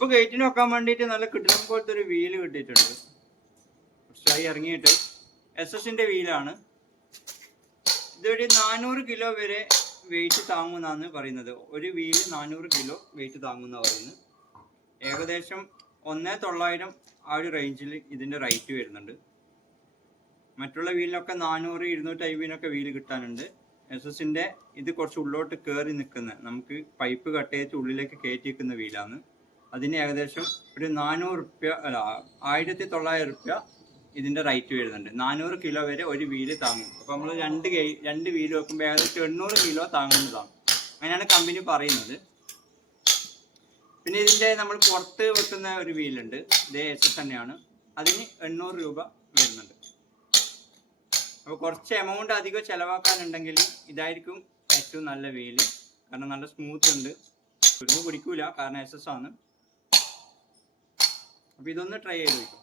അപ്പോൾ ഗേറ്റിന് വെക്കാൻ വേണ്ടിയിട്ട് നല്ല കിട്ടണം പോലത്തെ ഒരു വീല് കിട്ടിയിട്ടുണ്ട്. കുറച്ചായി ഇറങ്ങിയിട്ട് SS-ന്റെ വീലാണ്. ഇതൊരു 400 കിലോ വരെ വെയിറ്റ് താങ്ങുമെന്നാണ് പറയുന്നത്. ഒരു വീല് 400 കിലോ വെയിറ്റ് താങ്ങുമെന്നാണ് പറയുന്നത്. ഏകദേശം 1900 ആ ഒരു റേഞ്ചിൽ ഇതിൻ്റെ റേറ്റ് വരുന്നുണ്ട്. മറ്റുള്ള വീലിനൊക്കെ 400, 250 വീല് കിട്ടാനുണ്ട്. SS-ന്റെ ഇത് കുറച്ച് ഉള്ളോട്ട് കയറി നിൽക്കുന്ന, നമുക്ക് പൈപ്പ് കട്ട് ചെയ്തിട്ട് ഉള്ളിലേക്ക് കയറ്റി വെക്കുന്ന വീലാണ്. അതിന് ഏകദേശം ഒരു 400 റുപ്യ അല്ല 1900 ഇതിൻ്റെ റേറ്റ് വരുന്നുണ്ട്. 400 കിലോ വരെ ഒരു വീല് താങ്ങും. അപ്പോൾ നമ്മൾ രണ്ട് വീല് വെക്കുമ്പോൾ ഏകദേശം 800 കിലോ താങ്ങുന്നതാണ്. അങ്ങനെയാണ് കമ്പനി പറയുന്നത്. പിന്നെ ഇതിൻ്റെ നമ്മൾ പുറത്ത് വെക്കുന്ന ഒരു വീലുണ്ട്, ഇതേ SS തന്നെയാണ്. അതിന് 800 രൂപ വരുന്നുണ്ട്. അപ്പോൾ കുറച്ച് എമൗണ്ട് അധികം ചിലവാക്കാനുണ്ടെങ്കിൽ ഇതായിരിക്കും ഏറ്റവും നല്ല വീല്. കാരണം നല്ല സ്മൂത്ത് ഉണ്ട്, തുരുമ്പ് പിടിക്കൂല, കാരണം SS ആണ്. അപ്പോൾ ഇതൊന്ന് ട്രൈ ചെയ്ത് നോക്കും.